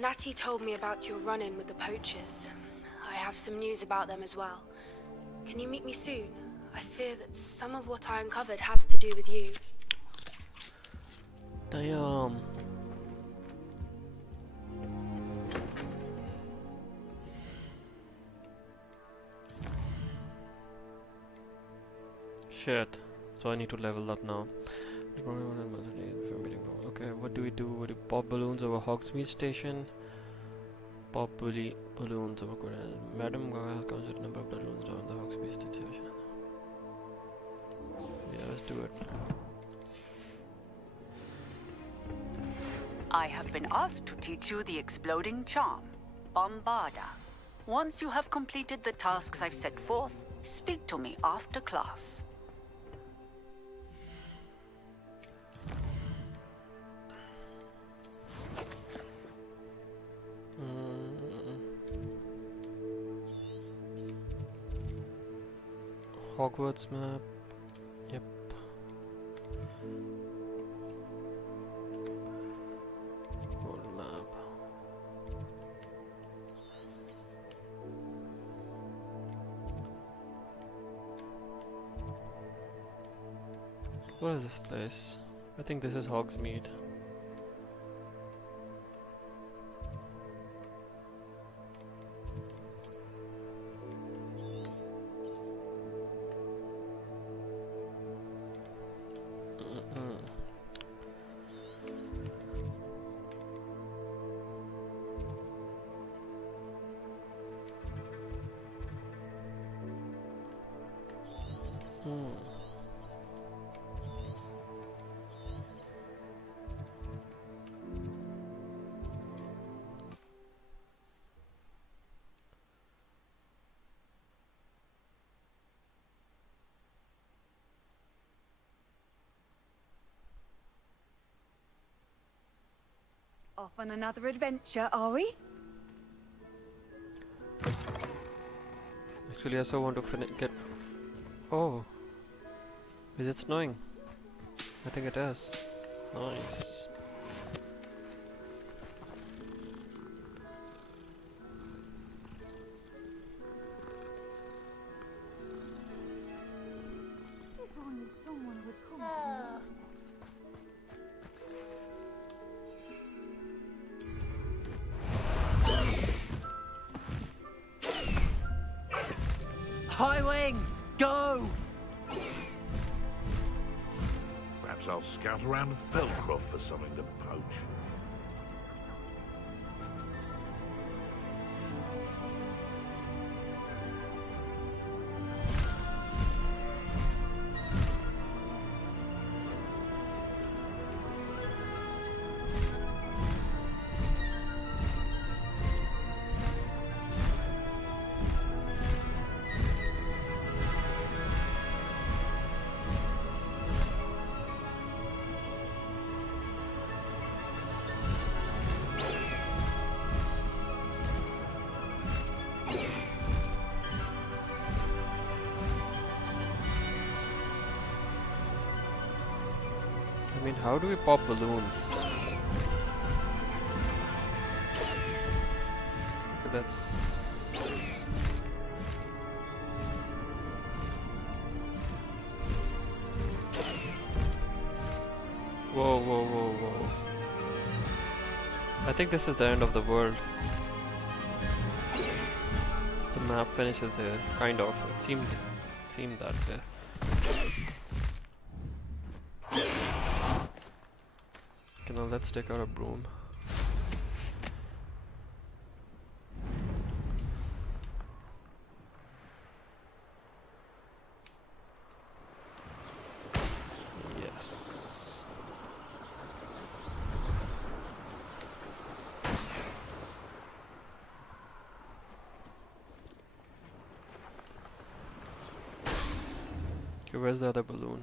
Natty told me about your run-in with the poachers. I have some news about them as well. Can you meet me soon? I fear that some of what I uncovered has to do with you. Damn. Shit. So I need to level up now. Okay, what do we do? What do we pop balloons over Hogsmeade Station? Pop balloons over Madam Gaga has counted a number of balloons down the Hogsmeade Station. Yeah, let's do it. I have been asked to teach you the exploding charm, Bombada. Once you have completed the tasks I've set forth, speak to me after class. Hogwarts map. Yep. World map. What is this place? I think this is Hogsmeade. Off on another adventure, are we? Actually, I also want to get. Oh, is it snowing? I think it is. Nice. Highwing, go! Perhaps I'll scout around Felcroft for something to poach. I mean, how do we pop balloons? Okay, that's... Whoa, whoa, whoa, whoa. I think this is the end of the world. The map finishes here, kind of. It seemed that way. Okay, now let's take out a broom. Yes. Okay, where's the other balloon?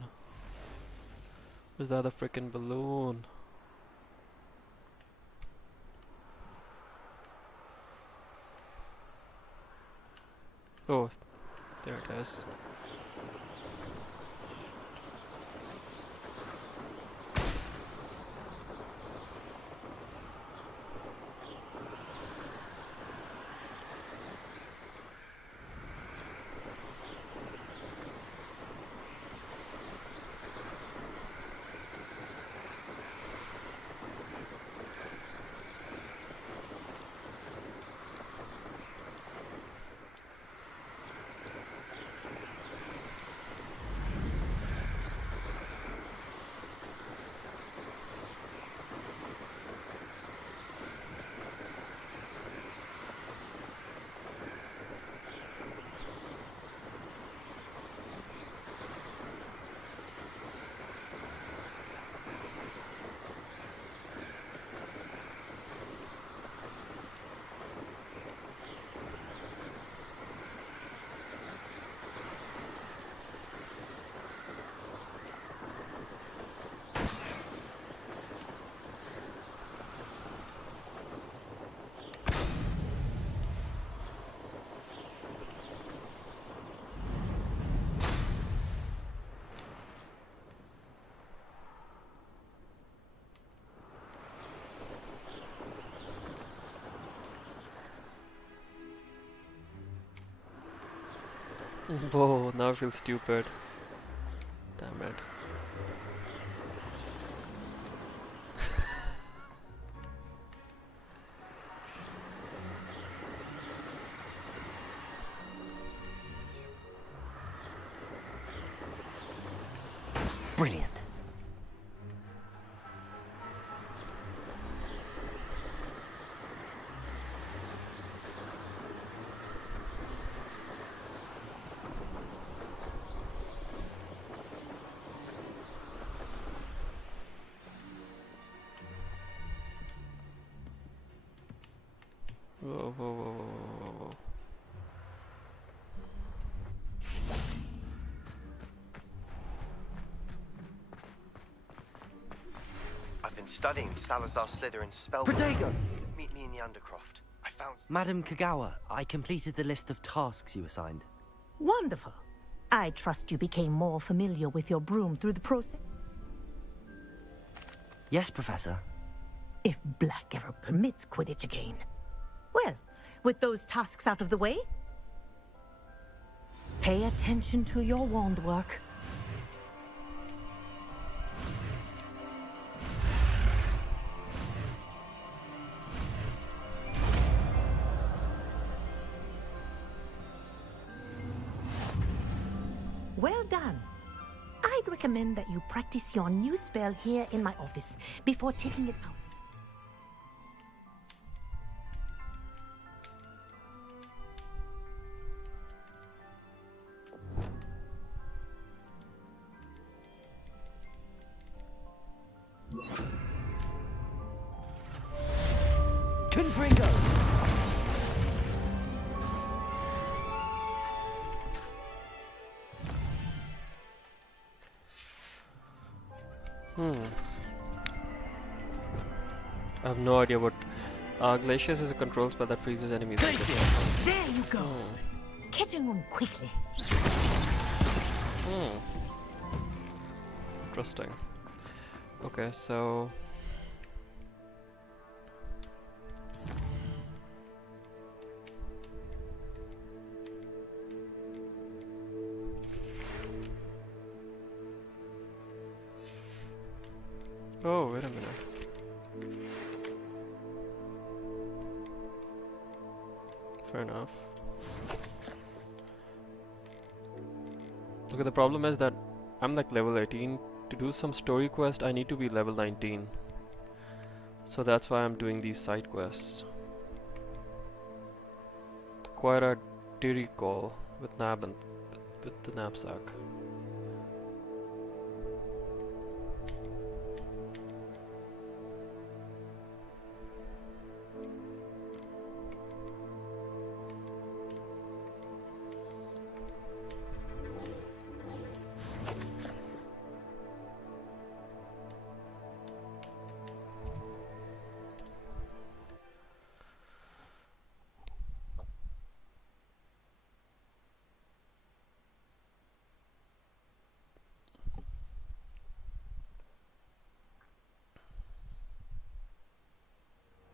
Where's the other freaking balloon? Oh, there it is. Whoa, now I feel stupid. Damn it. Brilliant. Whoa, whoa, whoa, whoa, whoa, whoa. I've been studying Salazar Slytherin's spell. Protego! Meet me in the Undercroft. I found... Madam Kagawa, I completed the list of tasks you assigned. Wonderful. I trust you became more familiar with your broom through the process. Yes, Professor. If Black ever permits Quidditch again. Well, with those tasks out of the way, pay attention to your wand work. Well done. I'd recommend that you practice your new spell here in my office before taking it out. Confringo! I have no idea what. Glacius is a control spell that freezes enemies. There you go. Catching them quickly. Interesting. Okay, so. Oh, wait a minute. Fair enough. Okay, the problem is that I'm like level 18. To do some story quest, I need to be level 19. So that's why I'm doing these side quests. Acquire a Diri call with Nab and with the knapsack.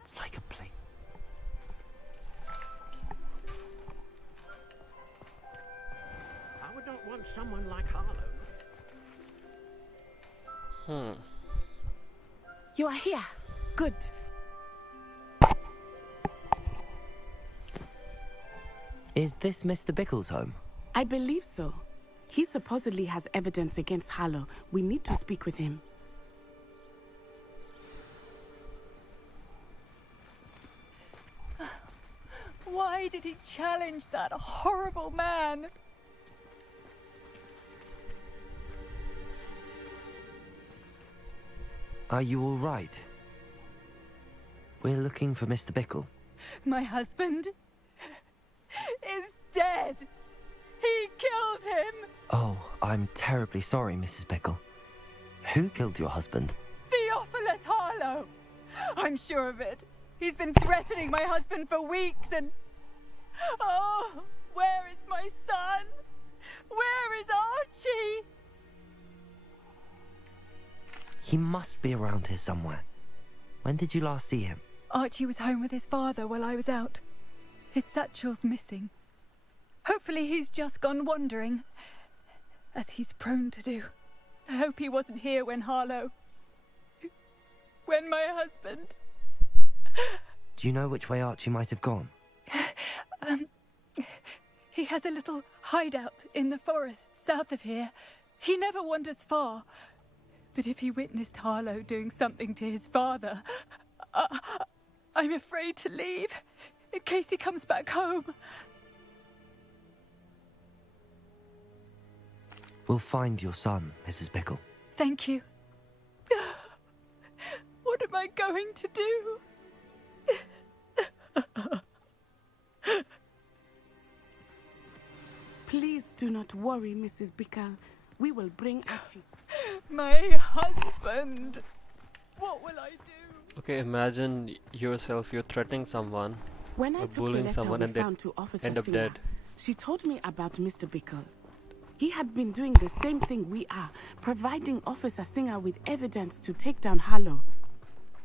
It's like a plate. I would not want someone like Harlow. You are here. Good. Is this Mr. Bickle's home? I believe so. He supposedly has evidence against Harlow. We need to speak with him. Why did he challenge that horrible man? Are you all right? We're looking for Mr. Bickle. My husband is dead. He killed him. Oh, I'm terribly sorry, Mrs. Bickle. Who killed your husband? Theophilus Harlow. I'm sure of it. He's been threatening my husband for weeks and... Oh, where is my son? Where is Archie? He must be around here somewhere. When did you last see him? Archie was home with his father while I was out. His satchel's missing. Hopefully he's just gone wandering, as he's prone to do. I hope he wasn't here when when my husband... Do you know which way Archie might have gone? He has a little hideout in the forest south of here. He never wanders far. But if he witnessed Harlow doing something to his father, I'm afraid to leave, in case he comes back home. We'll find your son, Mrs. Bickle. Thank you. What am I going to do? Please do not worry, Mrs. Bickle. We will bring Archie. My husband. What will I do? Okay, imagine yourself, you're threatening someone, When I or took the bullying letter someone we and they found to Officer end up Singer, dead. she told me about Mr. Bickle. He had been doing the same thing we are, providing Officer Singer with evidence to take down Harlow.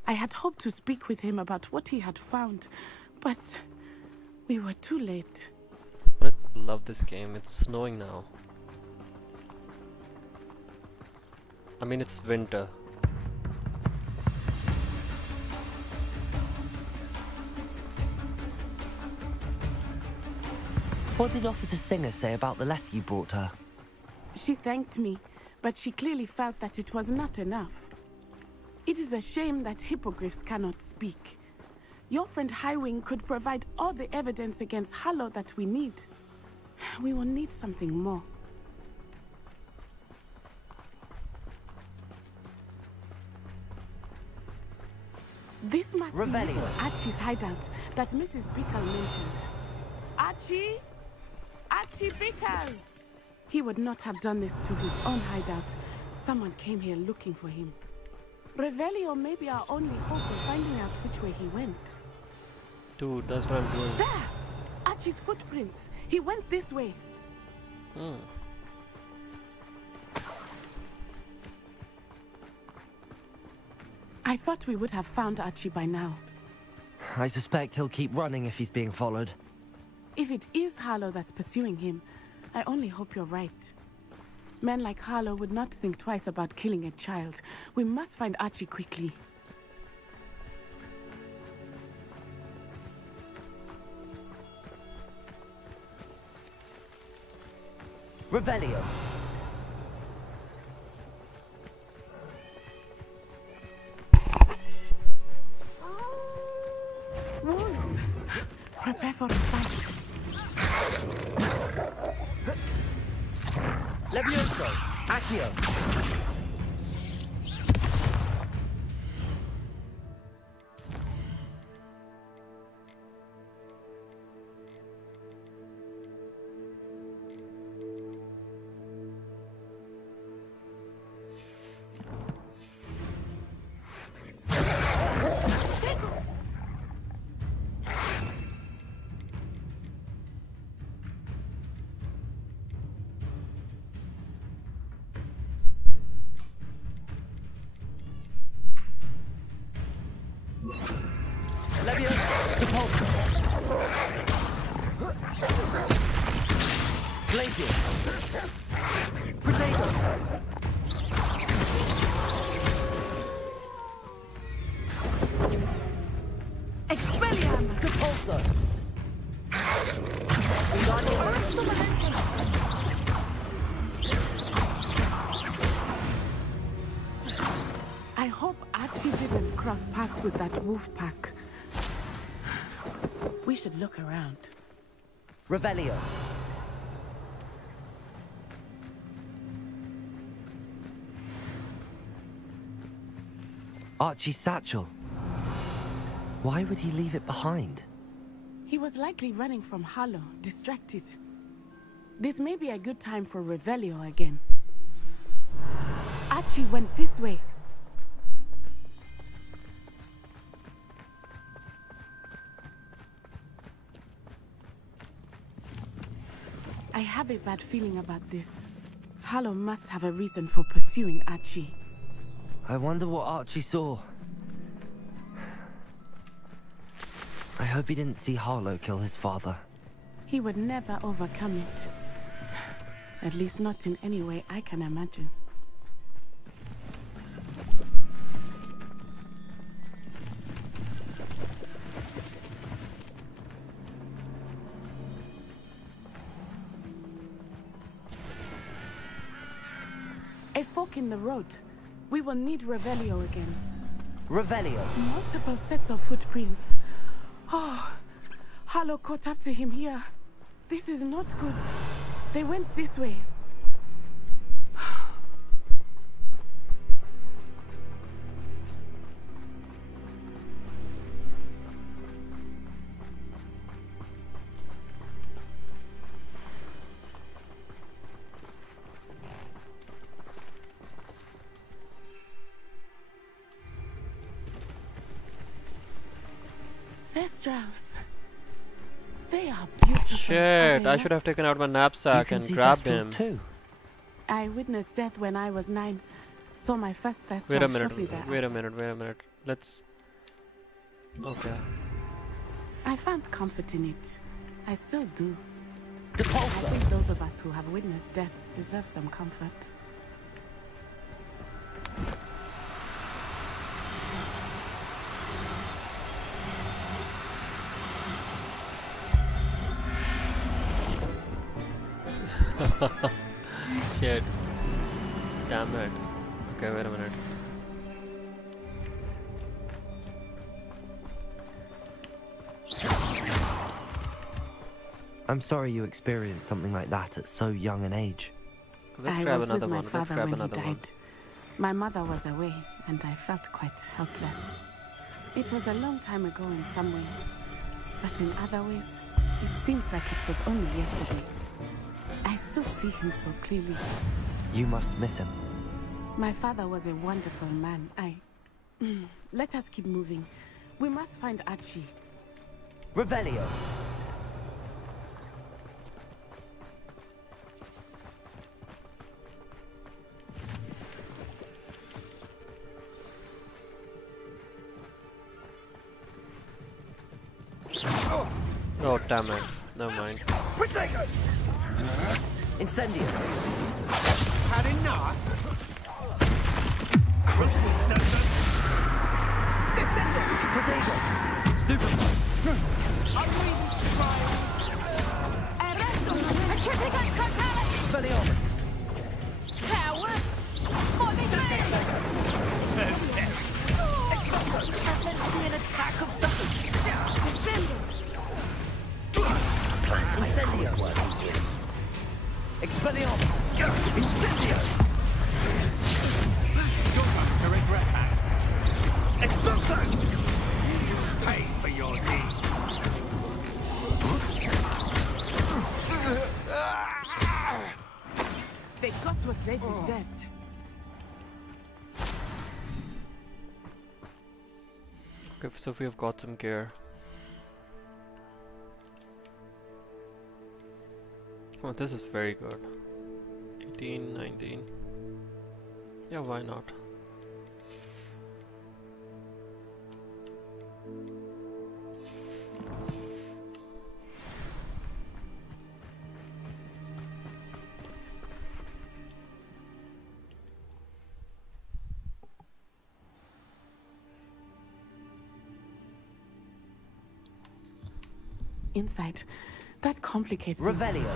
I had hoped to speak with him about what he had found, but we were too late. I love this game. It's snowing now. I mean, it's winter. What did Officer Singer say about the letter you brought her? She thanked me, but she clearly felt that it was not enough. It is a shame that hippogriffs cannot speak. Your friend Highwing could provide all the evidence against Harlow that we need. We will need something more. This must be Revelio. Archie's hideout that Mrs. Bickle mentioned. Archie? Archie Bickle! He would not have done this to his own hideout. Someone came here looking for him. Revelio may be our only hope of finding out which way he went. Dude, that's what I'm doing. There! Archie's footprints. He went this way. I thought we would have found Archie by now. I suspect he'll keep running if he's being followed. If it is Harlow that's pursuing him, I only hope you're right. Men like Harlow would not think twice about killing a child. We must find Archie quickly. Revelio. Wolves! Prepare for a fight. Levioso. Accio. Levioso. Depulso. Glacius. Protego. Expelliarm! Depulso. I hope Archie didn't cross paths with that wolf pack. We should look around. Revelio. Archie's satchel. Why would he leave it behind? He was likely running from Harlow, distracted. This may be a good time for Revelio again. Archie went this way. I have a bad feeling about this. Harlow must have a reason for pursuing Archie. I wonder what Archie saw. I hope he didn't see Harlow kill his father. He would never overcome it. At least not in any way I can imagine. A fork in the road. We will need Revelio again. Revelio. Multiple sets of footprints. Oh, Harlow caught up to him here. This is not good. They went this way. Thestrals. They are beautiful. Shit, I should have taken out my knapsack and grabbed him. Too. I witnessed death when I was 9. Saw my first Thestral Wait a minute, shortly thereafter. wait a minute. Let's... Okay. I found comfort in it. I still do. I Depulso. think those of us who have witnessed death deserve some comfort. Shit. Damn it. Okay, wait a minute. I'm sorry you experienced something like that at so young an age. Let's I grab was another with my one. Let's father grab when he another died. one. My mother was away, and I felt quite helpless. It was a long time ago in some ways, but in other ways, it seems like it was only yesterday. I still see him so clearly. You must miss him. My father was a wonderful man. Let us keep moving. We must find Archie. Revelio. Oh, damn it. Never mind. Incendio. Had enough? Protego. Stupid. Expelliarmus. An attack of something. Incendio. Expelliarmus. Incendio. You're going to regret that. Expulso. Pay for your deeds. They got what they deserved. Okay, so we have got some gear. Oh, this is very good. 18, 19. Yeah, why not? Inside. That complicates things. Revelio.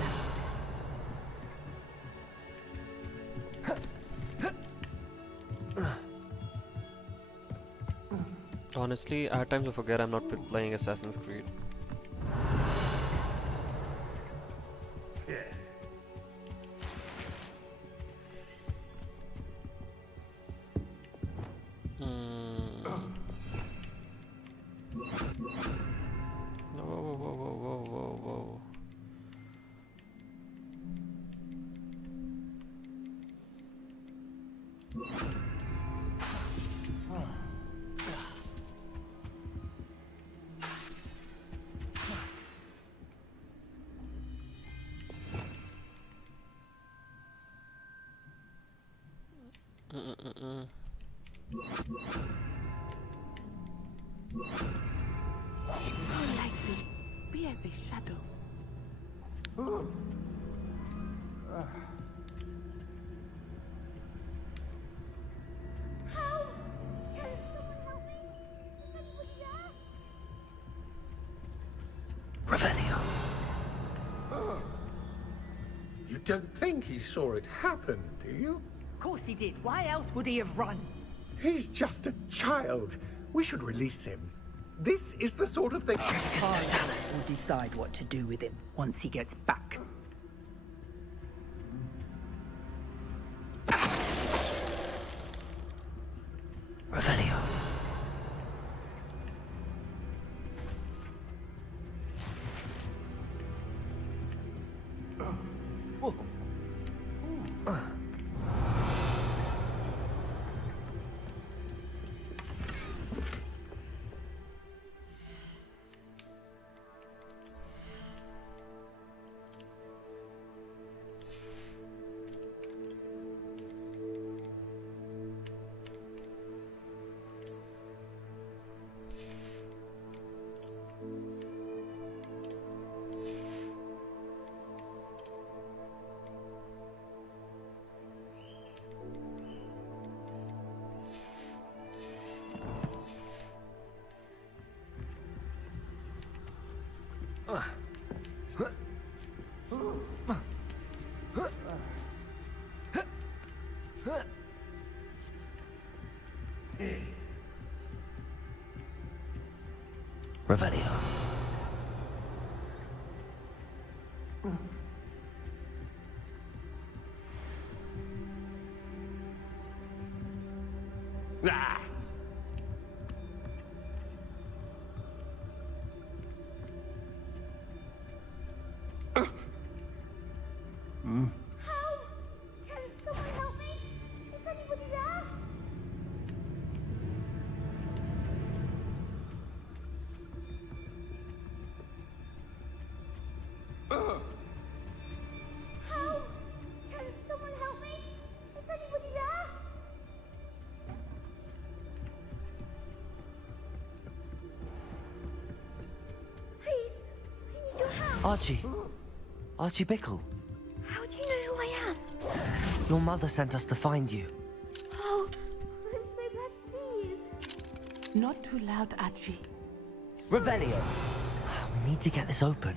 Honestly, at times I forget I'm not playing Assassin's Creed. Whoa. Go lightly. Be as a shadow. Revelio. You don't think he saw it happen, do you? Of course he did. Why else would he have run? He's just a child. We should release him. This is the sort of thing... Hogwarts will decide what to do with him once he gets back. Revelio. Revelio. Ah! Archie. Archie Bickle. How do you know who I am? Your mother sent us to find you. Oh, I'm so glad to see you. Not too loud, Archie. Revelio. We need to get this open.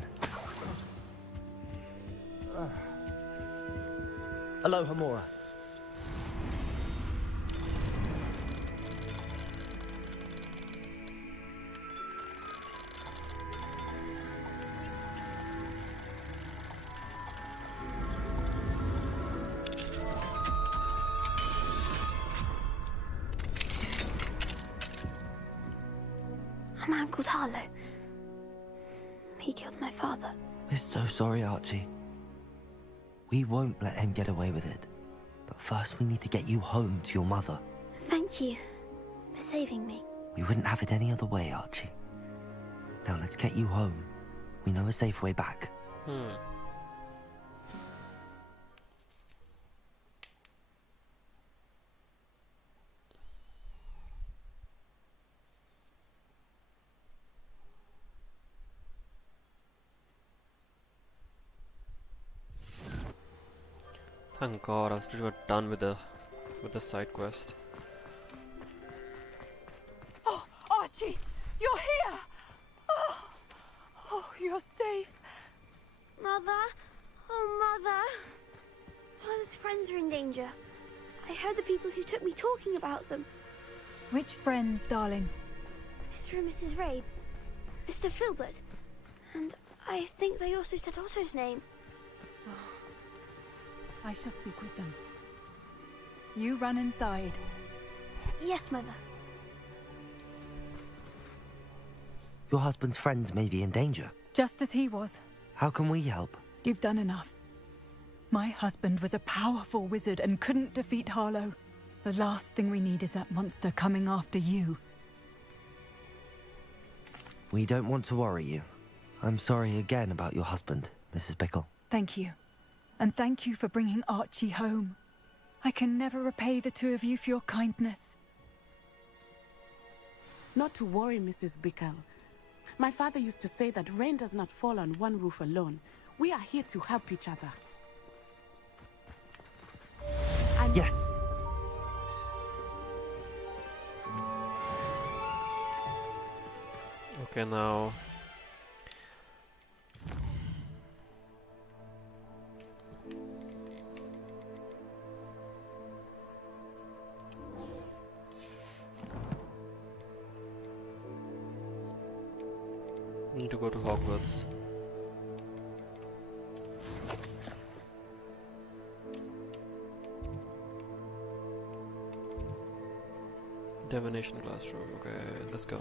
Aloha, Mora. A man called Harlow. He killed my father. We're so sorry, Archie. We won't let him get away with it. But first we need to get you home to your mother. Thank you for saving me. We wouldn't have it any other way, Archie. Now let's get you home. We know a safe way back. Thank God, I was pretty much done with the side quest. Oh, Archie! You're here! Oh, you're safe. Mother? Oh, Mother. Father's friends are in danger. I heard the people who took me talking about them. Which friends, darling? Mr. and Mrs. Rabe. Mr. Filbert. And I think they also said Otto's name. I shall speak with them. You run inside. Yes, Mother. Your husband's friends may be in danger. Just as he was. How can we help? You've done enough. My husband was a powerful wizard and couldn't defeat Harlow. The last thing we need is that monster coming after you. We don't want to worry you. I'm sorry again about your husband, Mrs. Bickle. Thank you. And thank you for bringing Archie home. I can never repay the two of you for your kindness. Not to worry, Mrs. Bickle. My father used to say that rain does not fall on one roof alone. We are here to help each other. Yes. Okay, now. Need to go to Hogwarts. Divination classroom. Okay, let's go.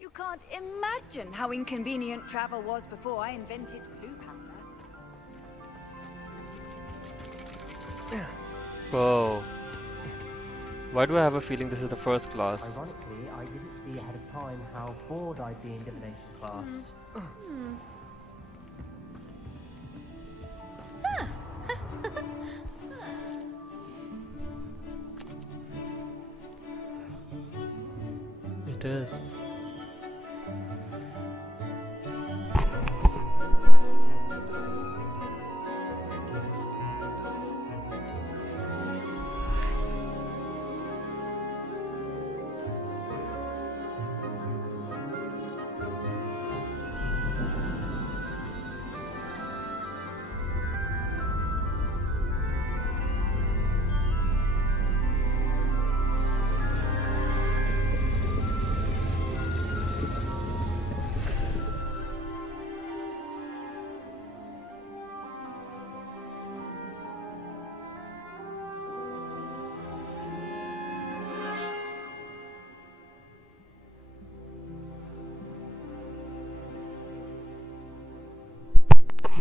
You can't imagine how inconvenient travel was before I invented blue powder. Whoa. Why do I have a feeling this is the first class? Ironically, I didn't see ahead of time how bored I'd be in divination class. It is.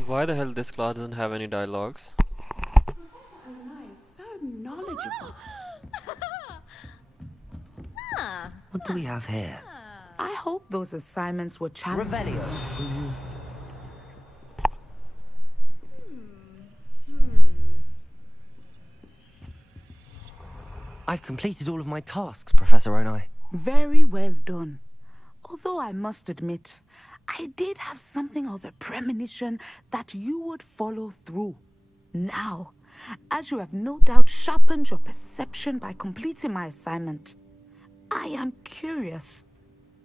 Why the hell this class doesn't have any dialogues? Nice, so knowledgeable. What do we have here? I hope those assignments were challenging. Revelio. I've completed all of my tasks, Professor Onai. Very well done. Although I must admit, I did have something of a premonition that you would follow through. Now, as you have no doubt sharpened your perception by completing my assignment, I am curious,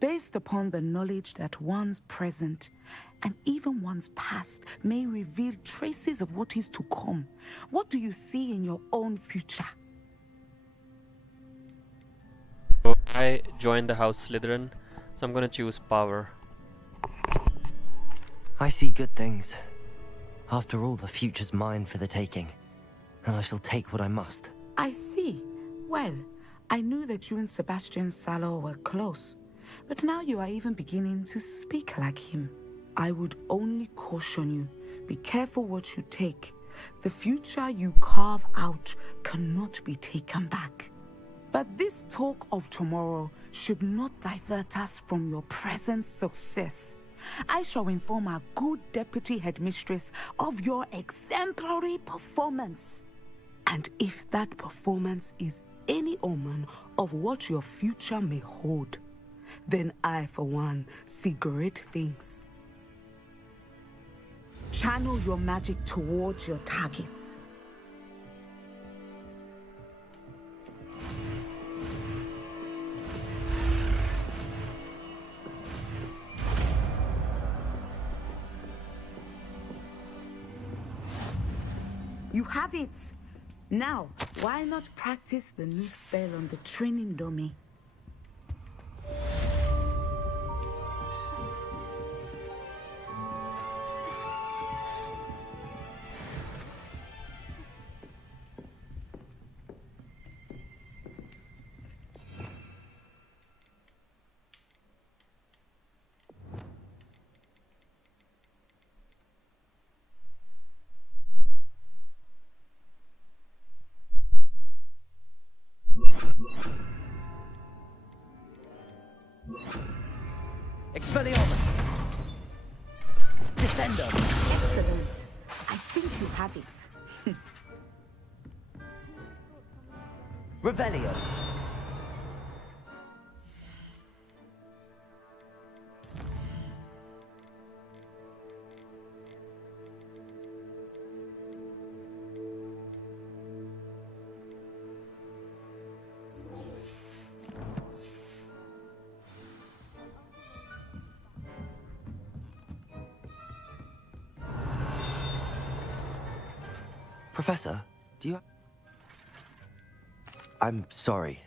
based upon the knowledge that one's present and even one's past may reveal traces of what is to come. What do you see in your own future? So I joined the House Slytherin, so I'm gonna choose power. I see good things. After all, the future's mine for the taking, and I shall take what I must. I see. Well, I knew that you and Sebastian Salor were close, but now you are even beginning to speak like him. I would only caution you, be careful what you take. The future you carve out cannot be taken back. But this talk of tomorrow should not divert us from your present success. I shall inform our good deputy headmistress of your exemplary performance. And if that performance is any omen of what your future may hold, then I, for one, see great things. Channel your magic towards your targets. You have it! Now, why not practice the new spell on the training dummy? Expelliarmus! Descendo! Excellent. I think you have it. Revelio. Professor, do you... I'm sorry.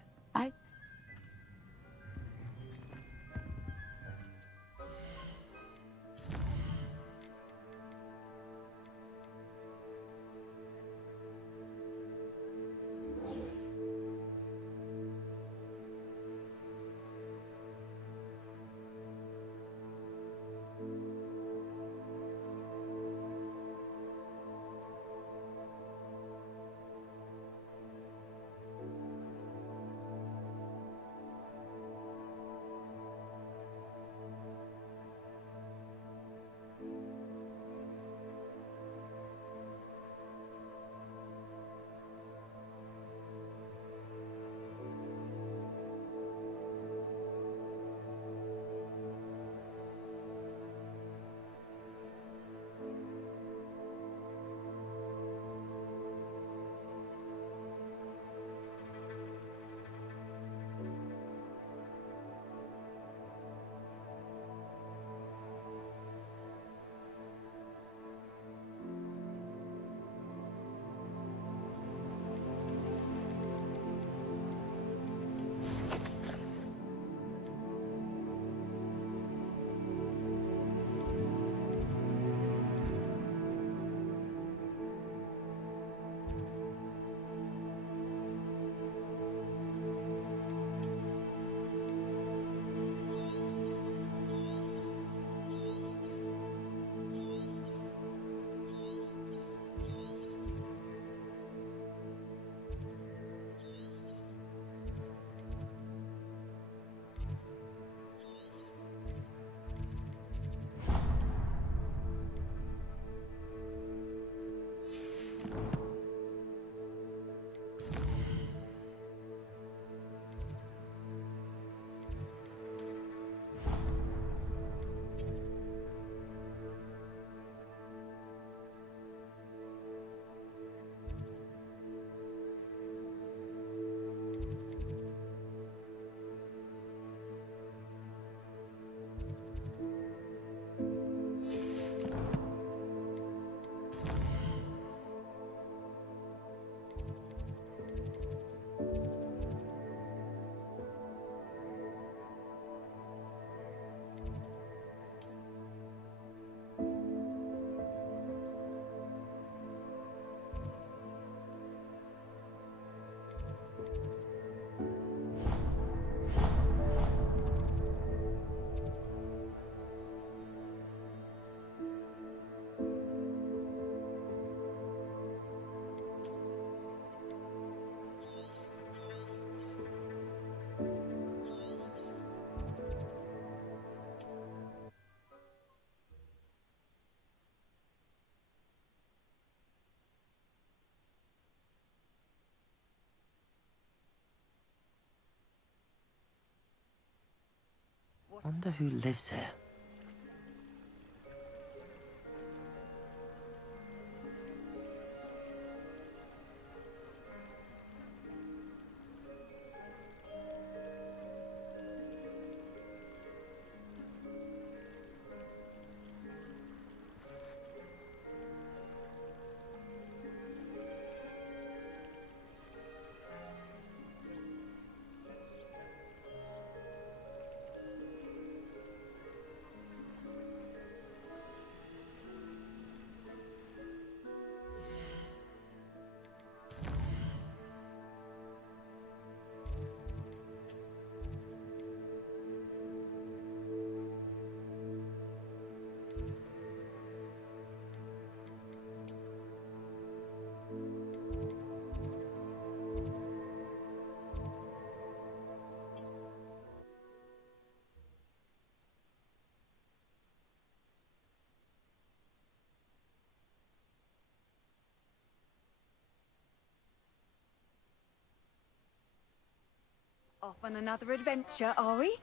Wonder who lives here. Off on another adventure, are we?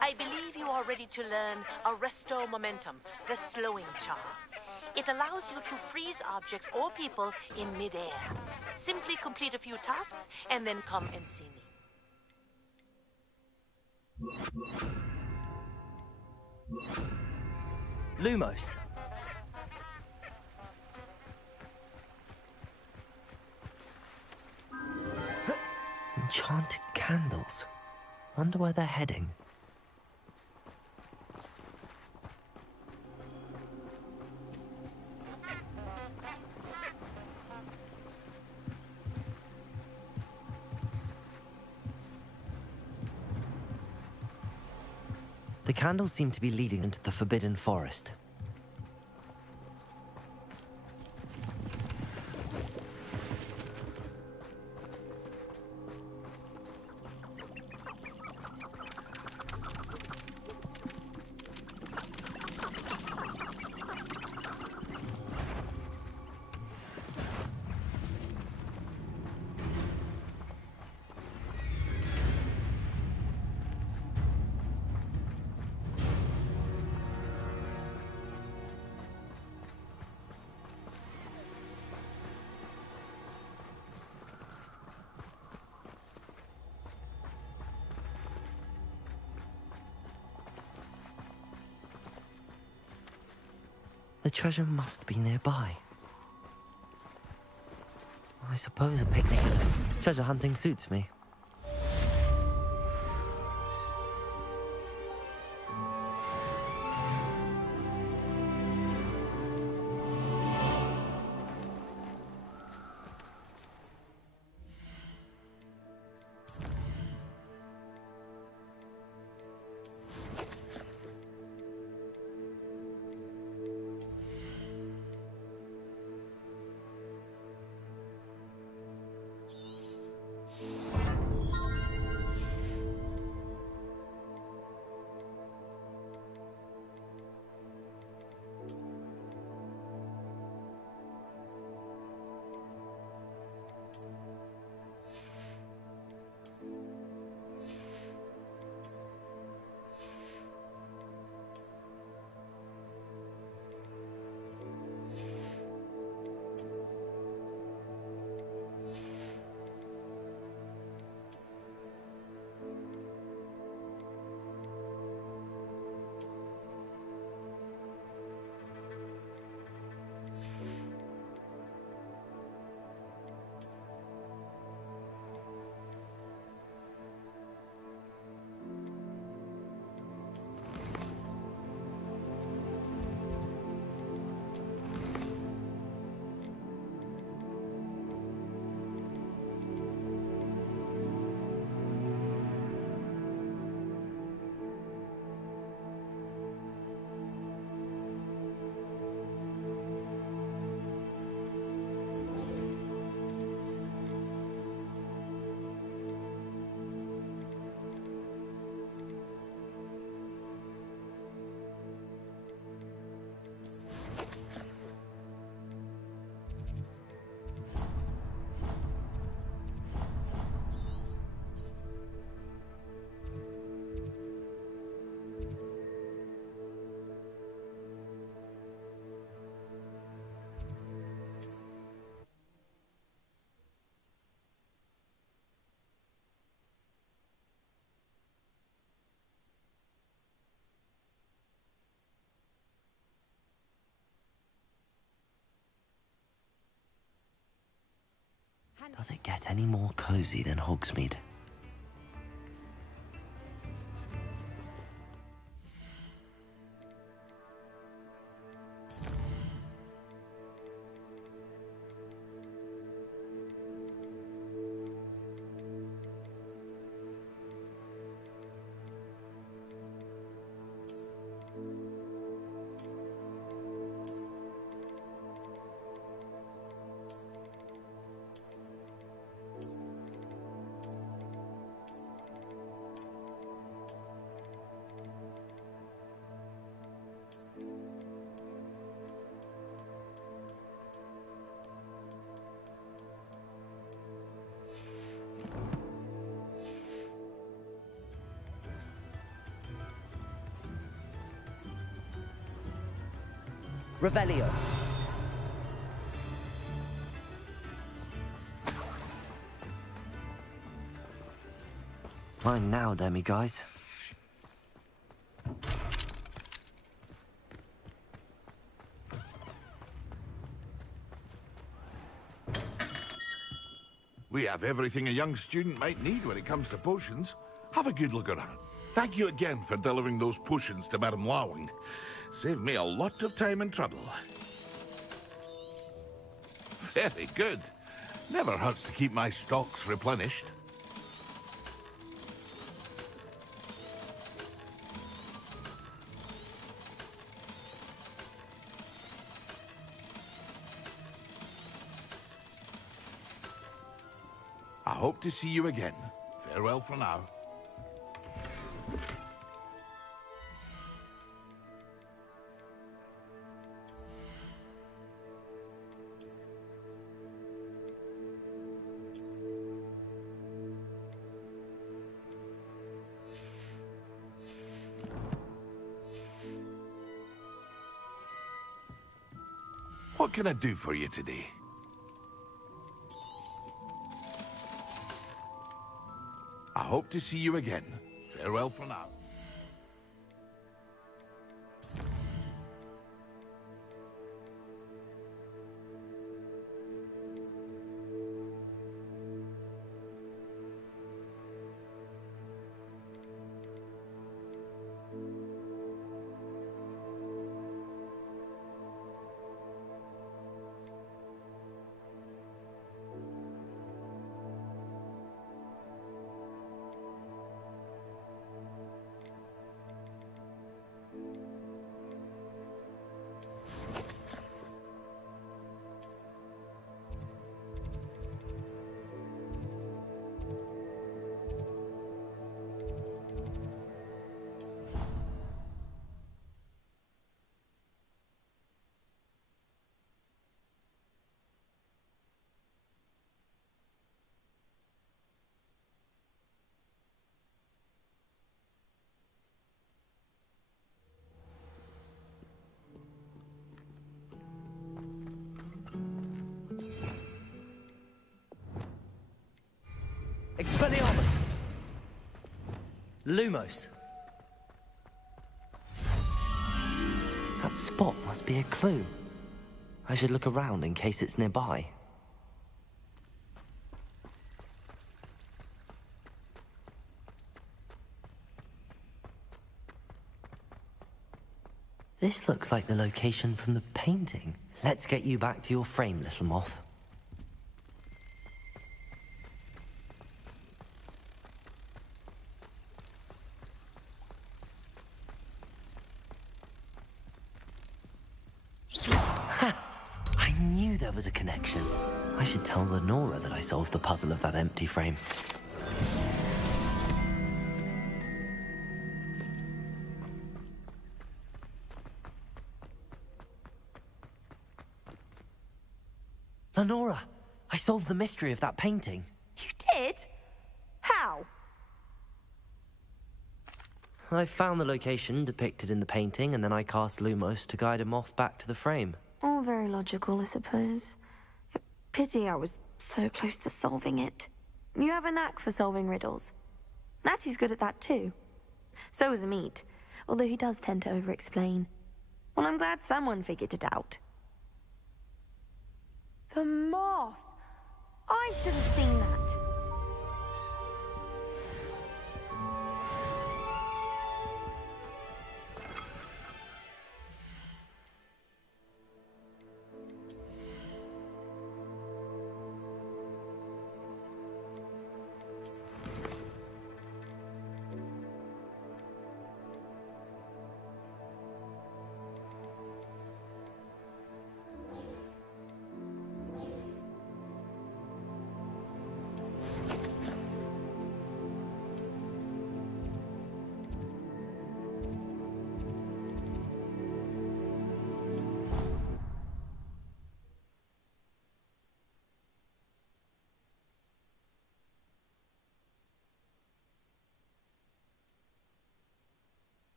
I believe you are ready to learn Arresto Momentum, the slowing charm. It allows you to freeze objects or people in midair. Simply complete a few tasks and then come and see me. Lumos. Enchanted candles. Wonder where they're heading. The candles seem to be leading into the Forbidden Forest. The treasure must be nearby. I suppose a picnic and treasure hunting suits me. Does it get any more cozy than Hogsmeade? Revelio. Mine now, demi-guys. We have everything a young student might need when it comes to potions. Have a good look around. Thank you again for delivering those potions to Madame Lawing. Saved me a lot of time and trouble. Very good. Never hurts to keep my stocks replenished. I hope to see you again. Farewell for now. What can I do for you today? I hope to see you again. Farewell for now. Expelliarmus! Lumos. That spot must be a clue. I should look around in case it's nearby. This looks like the location from the painting. Let's get you back to your frame, little moth. I knew there was a connection. I should tell Lenora that I solved the puzzle of that empty frame. Lenora, I solved the mystery of that painting. You did? How? I found the location depicted in the painting, and then I cast Lumos to guide a moth back to the frame. All very logical, I suppose. Pity I was so close to solving it. You have a knack for solving riddles. Natty's good at that too. So is Amit, although he does tend to over-explain. Well, I'm glad someone figured it out. The moth! I should have seen that.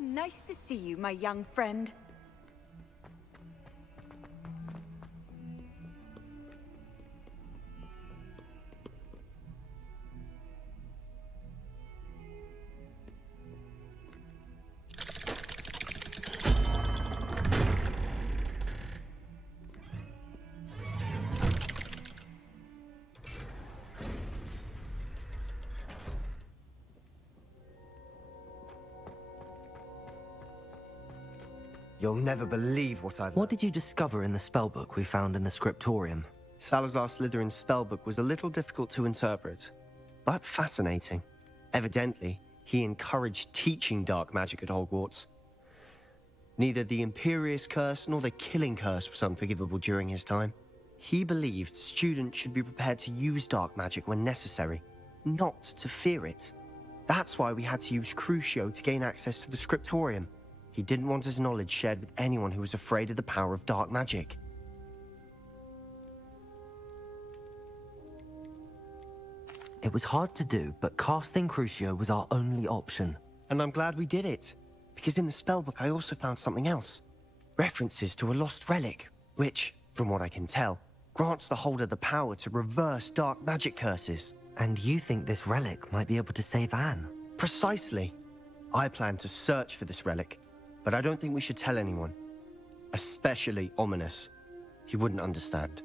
nice to see you, my young friend. You'll never believe what I've... What did you discover in the spellbook we found in the scriptorium? Salazar Slytherin's spellbook was a little difficult to interpret, but fascinating. Evidently, he encouraged teaching dark magic at Hogwarts. Neither the Imperious Curse nor the Killing Curse was unforgivable during his time. He believed students should be prepared to use dark magic when necessary, not to fear it. That's why we had to use Crucio to gain access to the scriptorium. He didn't want his knowledge shared with anyone who was afraid of the power of dark magic. It was hard to do, but casting Crucio was our only option. And I'm glad we did it, because in the spellbook I also found something else. References to a lost relic, which, from what I can tell, grants the holder the power to reverse dark magic curses. And you think this relic might be able to save Anne? Precisely. I plan to search for this relic, but I don't think we should tell anyone. Especially Ominous. He wouldn't understand.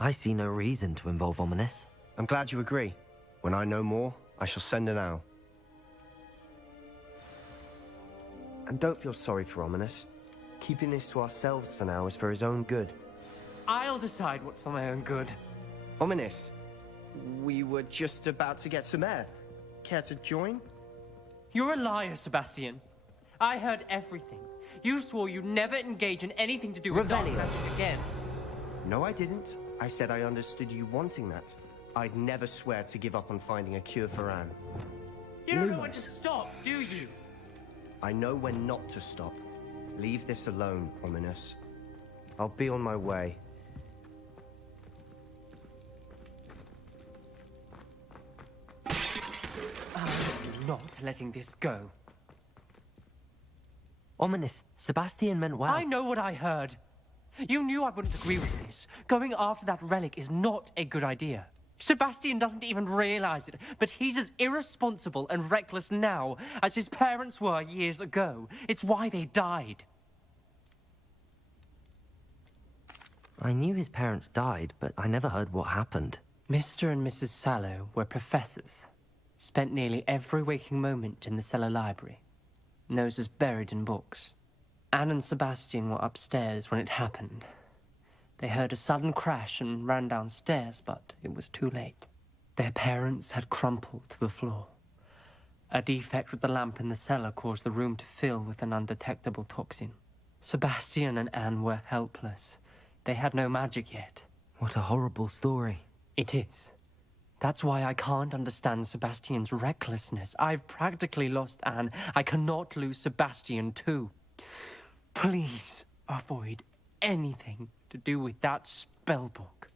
I see no reason to involve Ominous. I'm glad you agree. When I know more, I shall send an owl. And don't feel sorry for Ominous. Keeping this to ourselves for now is for his own good. I'll decide what's for my own good. Ominous, we were just about to get some air. Care to join? You're a liar, Sebastian. I heard everything. You swore you'd never engage in anything to do with dark magic again. No, I didn't. I said I understood you wanting that. I'd never swear to give up on finding a cure for Anne. You don't know when to stop, do you? I know when not to stop. Leave this alone, Ominous. I'll be on my way. I'm not letting this go. Ominous, Sebastian meant well. I know what I heard. You knew I wouldn't agree with this. Going after that relic is not a good idea. Sebastian doesn't even realize it, but he's as irresponsible and reckless now as his parents were years ago. It's why they died. I knew his parents died, but I never heard what happened. Mr. and Mrs. Sallow were professors. Spent nearly every waking moment in the cellar library. Noses buried in books. Anne and Sebastian were upstairs when it happened. They heard a sudden crash and ran downstairs, but it was too late. Their parents had crumpled to the floor. A defect with the lamp in the cellar caused the room to fill with an undetectable toxin. Sebastian and Anne were helpless. They had no magic yet. What a horrible story. It is. That's why I can't understand Sebastian's recklessness. I've practically lost Anne. I cannot lose Sebastian too. Please avoid anything to do with that spellbook.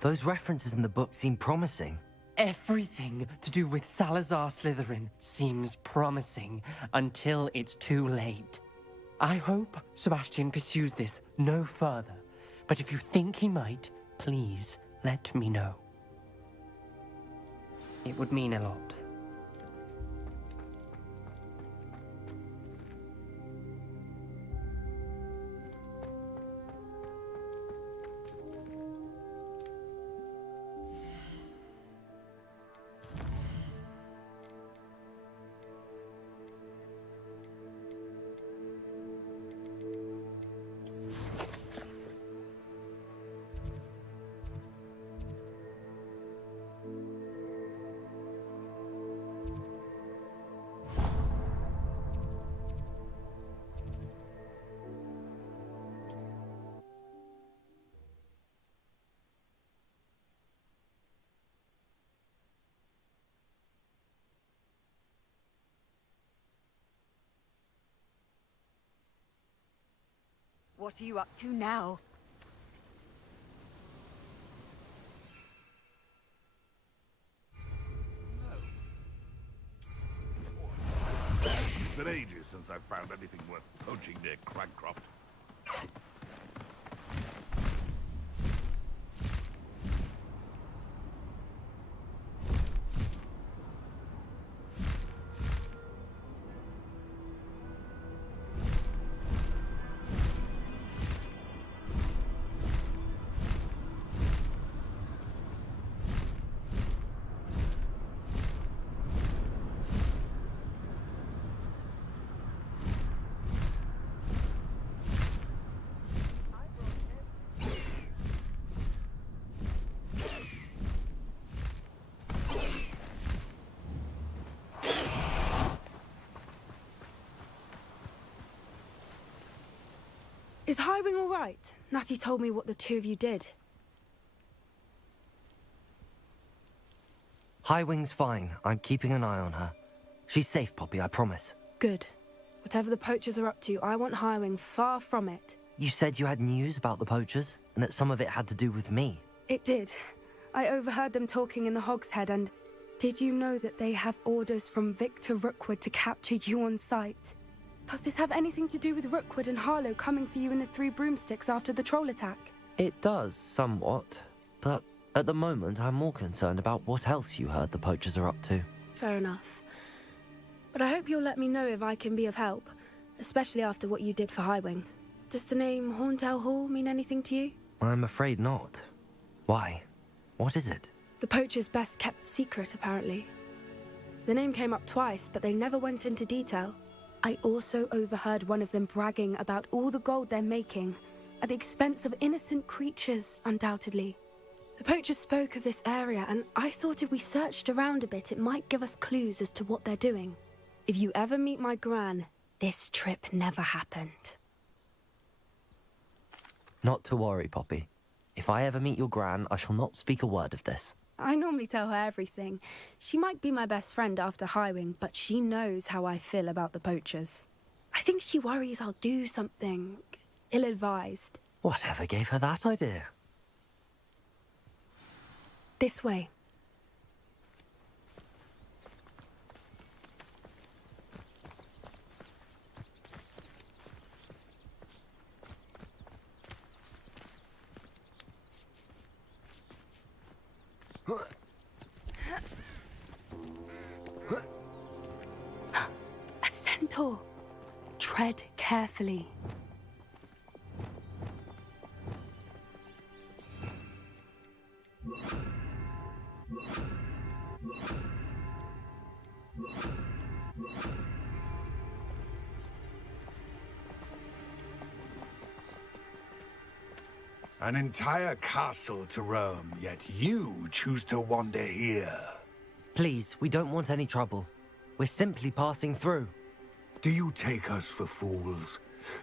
Those references in the book seem promising. Everything to do with Salazar Slytherin seems promising until it's too late. I hope Sebastian pursues this no further, but if you think he might, please let me know. It would mean a lot. What are you up to now? It's been ages since I've found anything worth poaching near Cragcroft. Is Highwing all right? Natty told me what the two of you did. Highwing's fine. I'm keeping an eye on her. She's safe, Poppy, I promise. Good. Whatever the poachers are up to, I want Highwing far from it. You said you had news about the poachers, and that some of it had to do with me. It did. I overheard them talking in the Hogshead, and did you know that they have orders from Victor Rookwood to capture you on sight? Does this have anything to do with Rookwood and Harlow coming for you in the Three Broomsticks after the troll attack? It does, somewhat. But at the moment, I'm more concerned about what else you heard the poachers are up to. Fair enough. But I hope you'll let me know if I can be of help, especially after what you did for Highwing. Does the name Horntail Hall mean anything to you? I'm afraid not. Why? What is it? The poacher's best kept secret, apparently. The name came up twice, but they never went into detail. I also overheard one of them bragging about all the gold they're making, at the expense of innocent creatures, undoubtedly. The poachers spoke of this area, and I thought if we searched around a bit, it might give us clues as to what they're doing. If you ever meet my gran, this trip never happened. Not to worry, Poppy. If I ever meet your gran, I shall not speak a word of this. I normally tell her everything. She might be my best friend after Highwing, but she knows how I feel about the poachers. I think she worries I'll do something ill-advised. Whatever gave her that idea? This way. A centaur. Tread carefully. An entire castle to roam, yet you choose to wander here. Please, we don't want any trouble. We're simply passing through. Do you take us for fools?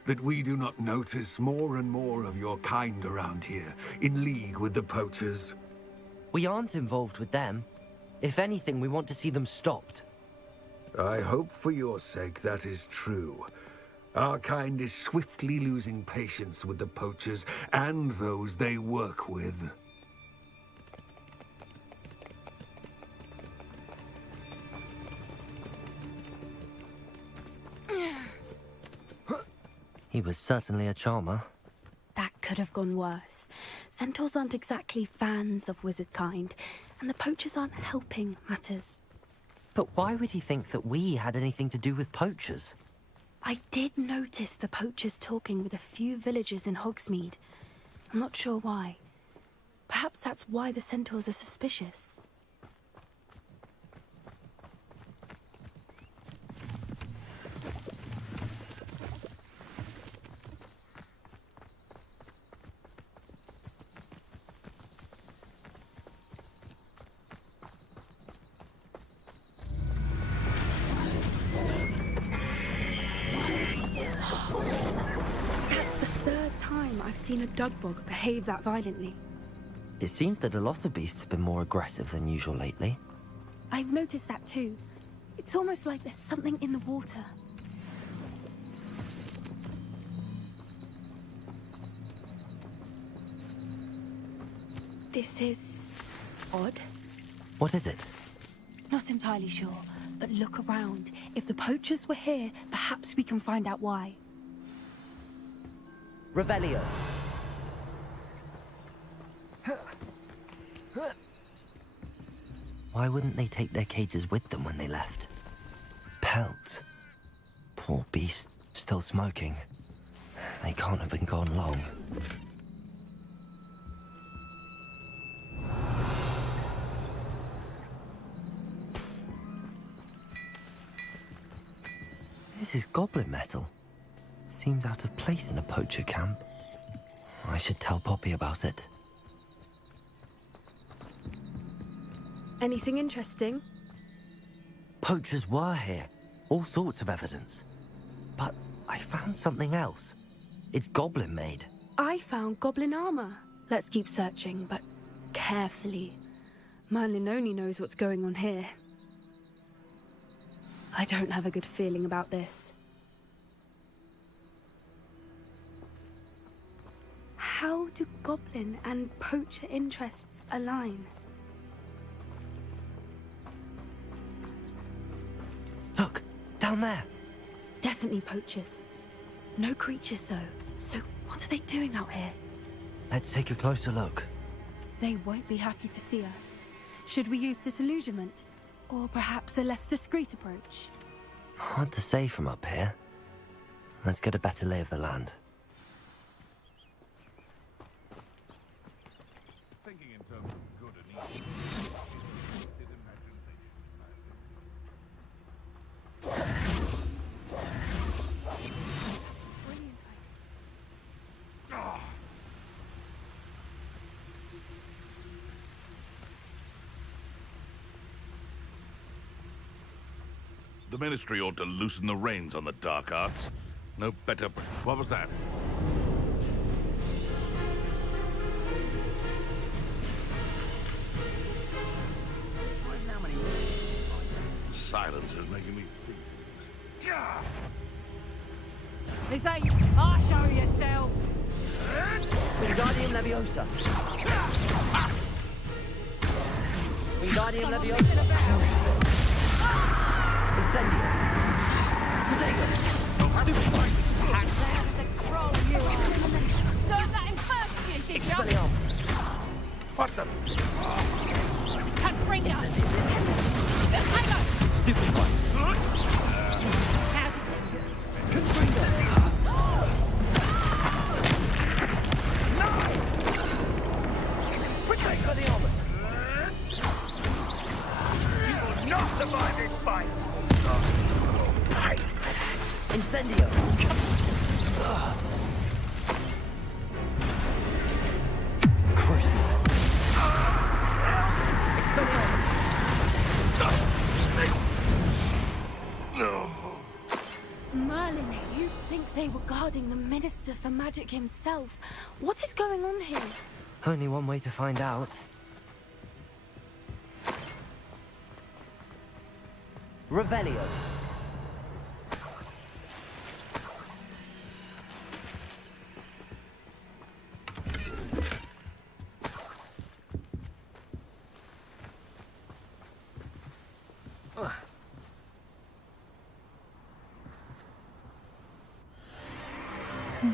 That we do not notice more and more of your kind around here, in league with the poachers? We aren't involved with them. If anything, we want to see them stopped. I hope for your sake that is true. Our kind is swiftly losing patience with the poachers and those they work with. He was certainly a charmer. That could have gone worse. Centaurs aren't exactly fans of wizard kind, and the poachers aren't helping matters. But why would he think that we had anything to do with poachers? I did notice the poachers talking with a few villagers in Hogsmeade. I'm not sure why. Perhaps that's why the centaurs are suspicious. I've seen a dugbog behave that violently. It seems that a lot of beasts have been more aggressive than usual lately. I've noticed that too. It's almost like there's something in the water. This is odd. What is it? Not entirely sure, but look around. If the poachers were here, perhaps we can find out why. Revelio. Why wouldn't they take their cages with them when they left? Pelts. Poor beast, still smoking. They can't have been gone long. This is goblin metal. Seems out of place in a poacher camp. I should tell Poppy about it. Anything interesting? Poachers were here. All sorts of evidence. But I found something else. It's goblin made. I found goblin armor. Let's keep searching, but carefully. Merlin only knows what's going on here. I don't have a good feeling about this. How do goblin and poacher interests align? Look, down there. Definitely poachers. No creatures, though. So what are they doing out here? Let's take a closer look. They won't be happy to see us. Should we use disillusionment? Or perhaps a less discreet approach? Hard to say from up here. Let's get a better lay of the land. Thinking in terms of good and evil. The Ministry ought to loosen the reins on the dark arts. No better... What was that? Silence is making me... Is that you? I'll show yourself. Wingardium Leviosa. Wingardium Leviosa. Incendio. Protego. Stupefy. The crow you are. Learn that in first year, did you? Expelliarmus. What the... Can't bring it. Hang on. Stupefy. How did they... Confringo. Expelliarmus. You will not survive this fight! Pay for that. Incendio. Crucible. Expelliarmus. Merlin, you'd think they were guarding the Minister for Magic himself. What is going on here? Only one way to find out. Revelio.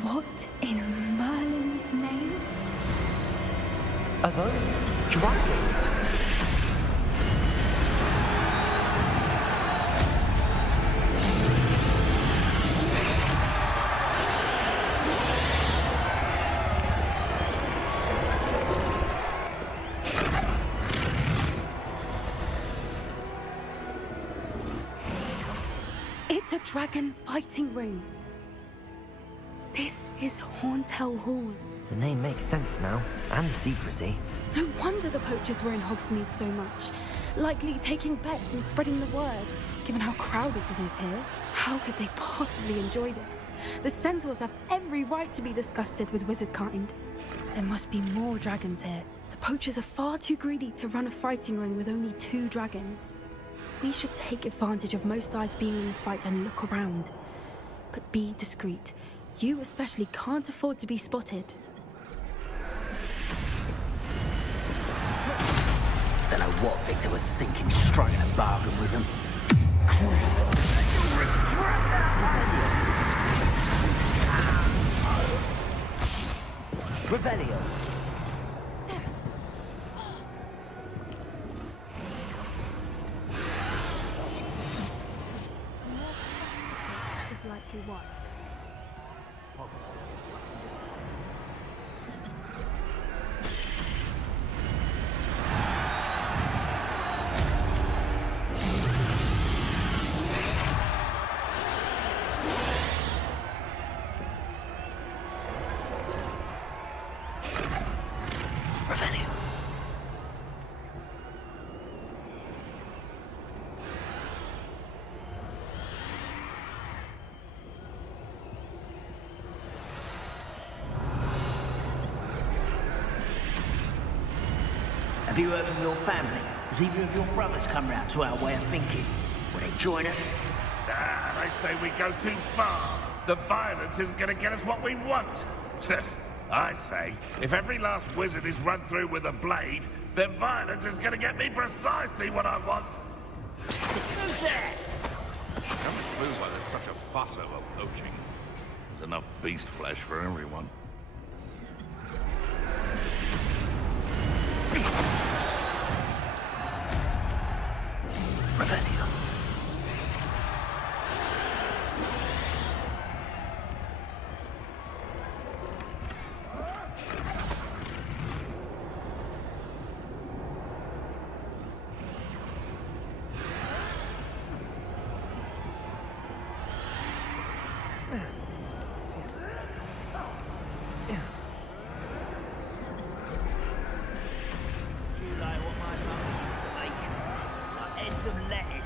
What in Merlin's name? Are those dragons? It's a dragon fighting ring. This is Hauntel Hall. The name makes sense now, and the secrecy. No wonder the poachers were in Hogsmeade so much. Likely taking bets and spreading the word, given how crowded it is here. How could they possibly enjoy this? The centaurs have every right to be disgusted with wizard kind. There must be more dragons here. The poachers are far too greedy to run a fighting ring with only 2 dragons. We should take advantage of most eyes being in the fight and look around. But be discreet. You especially can't afford to be spotted. Don't know what Victor was thinking, striking a bargain with him. Cruising. You'll regret that! Revelio. Is likely what? Have you heard from your family? Has either of your brothers come round to our way of thinking? Will they join us? Ah, they say we go too far. The violence isn't going to get us what we want. I say, if every last wizard is run through with a blade, then violence is going to get me precisely what I want. Who's that? Coming through like there's such a fuss over poaching. There's enough beast flesh for everyone. Revelio.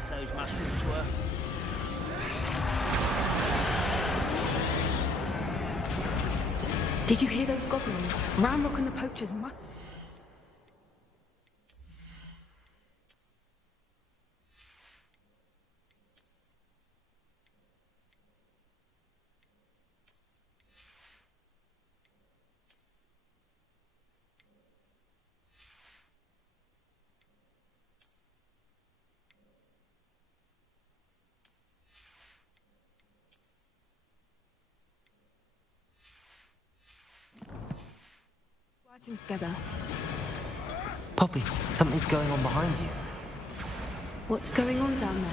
Those mushrooms were. Did you hear those goblins? Ramrock and the poachers must... working together. Poppy, something's going on behind you. What's going on down there?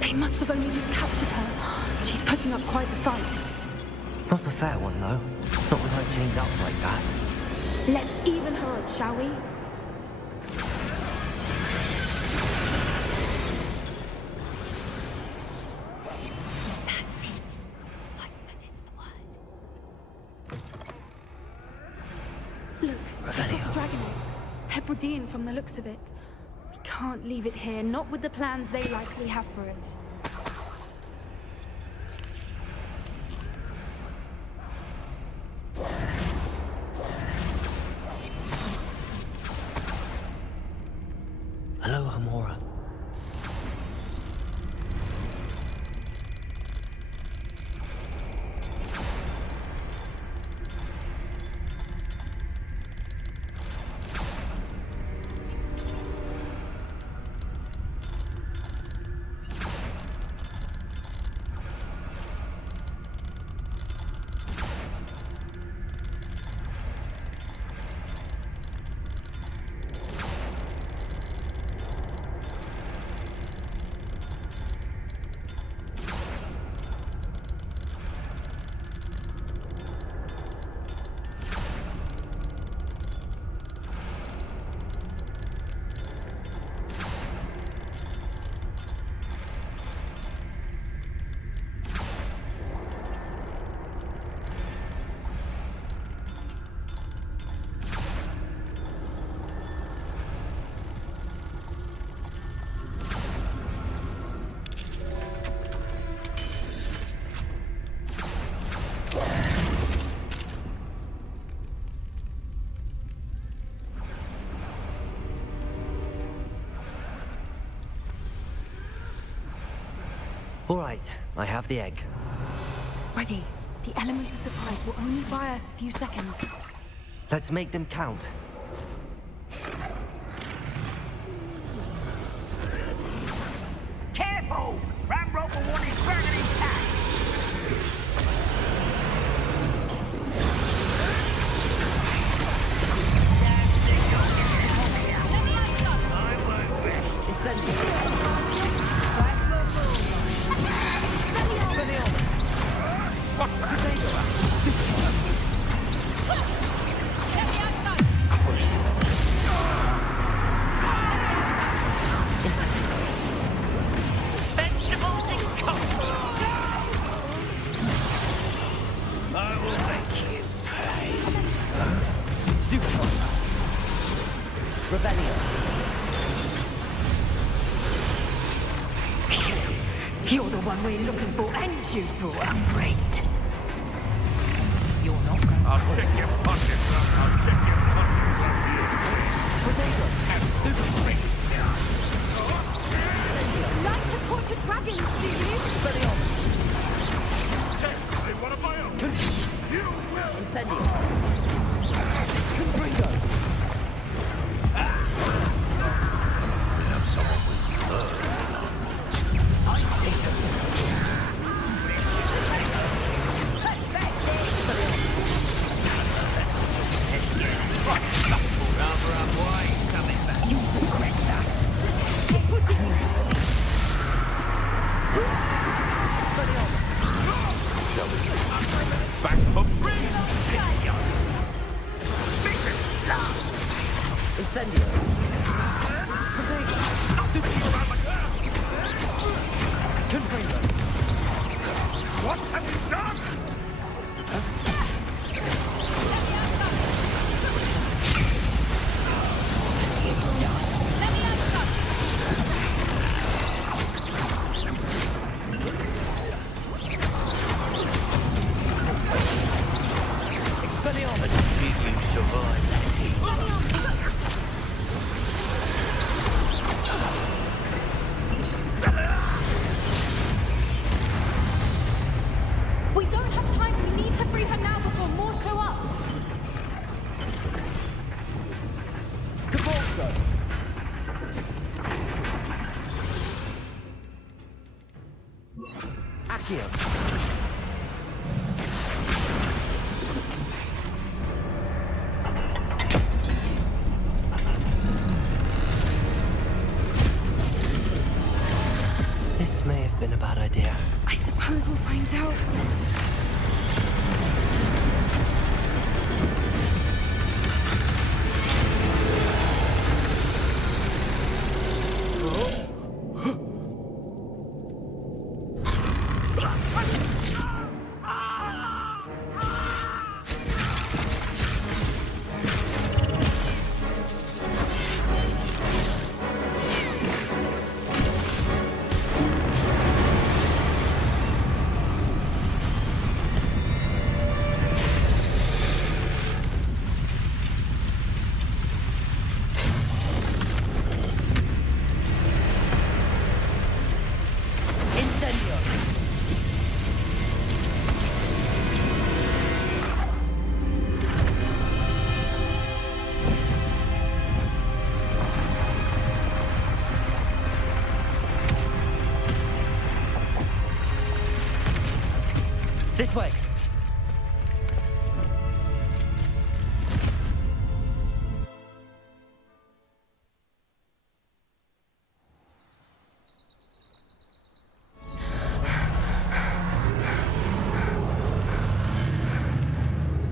They must have only just captured her. She's putting up quite the fight. Not a fair one, though. Not with her chained up like that. Let's even her up, shall we? That's it. Like that is the word. Look, Revelio. that's Dragonite. Hebridean from the looks of it. We can't leave it here, not with the plans they likely have for it. Hello, Hamora. All right, I have the egg. Ready. The elements of surprise will only buy us a few seconds. Let's make them count. Careful! Ramrope will want his dragon intact! Vegetables in cocktail! I will make you pay. Stupid. Rebellion. You're the one we're looking for, and you brought a friend. You're not going I'll check your pockets up. I'll check your pockets after you. Like to torture dragons, do you? Hey, what am I on? You will. Incendio. Confringo. We have someone with nerve in our midst. You regret that. Back for Incendio. Confringo. What have you done? We don't have time. We need to free her now before more show up. Cavalso. Accio. This may have been a bad idea. I suppose we'll find out. This way.